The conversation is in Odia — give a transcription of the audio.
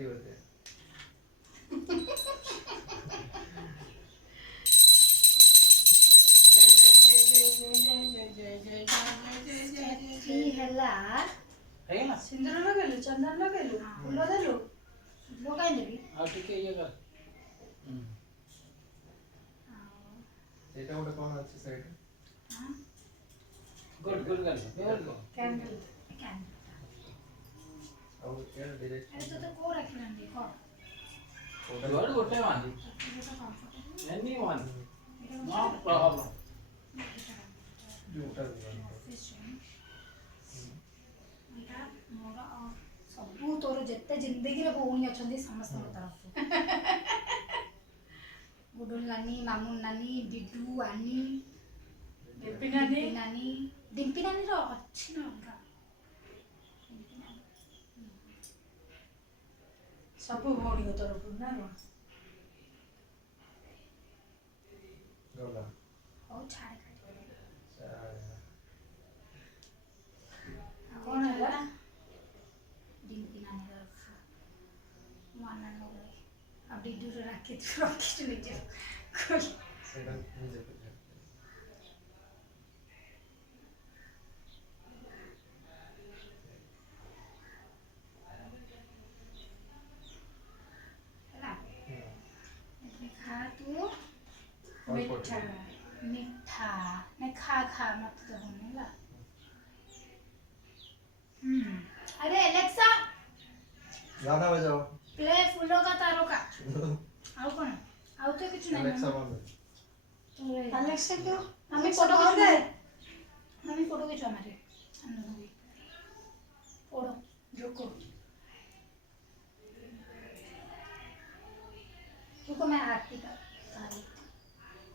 हैप्पी बर्थडे ହେଲା ହେଇଗଲା ସିନ୍ଦୁର ଲଗେଇଲୁ ଚନ୍ଦନ ଲଗେଇଲୁ ଫୁଲ ଦେଲୁ ଲଗାଇ ଦେବି ଆଉ ଟିକେ ଇଏ କର ଏଇଟା ଗୋଟେ କଣ ଅଛି ସାଇଡ ଗୁଡ ଗୁଡ ଗଲ କ୍ୟାଣ୍ଡେଲ ଆଉ ଏଟା ଡାଇରେକ୍ଟ ଆରେ ତତେ କୋଉ ରାଖିନାନ୍ତି କହ ଗୁଡ ଗୋଟେ ମାନ ଏନି वन नो प्रॉब्लम ଯୋଉଟା ଏଇଟା ମୋର ସବୁ ତୋର ଯେତେ ଜିନ୍ଦଗିରେ ଭଉଣୀ ଅଛନ୍ତି ସମସ୍ତଙ୍କ ତରଫରୁ ଗୁଡୁଲ ନାନୀ ମାମୁନ ନାନୀ ବିଡୁ ଆନି ଡିମ୍ପି ନାନୀର ଅଛି ନା ଅଲଗା ସବୁ ଭଉଣୀଙ୍କ ତରଫରୁ ନା କଣ ଗଲା ହଉ ଛାଡେ କଣ ହେଲା ଡିମ୍ପି ନାନୀ ତରଫରୁ ମନା ନଗଲେ ଆଉ ବିଡୁର ରଖିଛୁ ନିଜେ ସେଇଟା ନିଜେ କରିବେ ହେଲା खा तू ମିଠା मिठा नहीं खा खा मत तो होने ला अरे एलेक्सा गाना बजाओ प्ले फूलों का तारों का आओ कौन आओ तो कुछ नहीं अलेक्सा बंद अलेक्सा क्यों हमें फोटो खींचो हमें फोटो खींचो हमारे फोटो रुको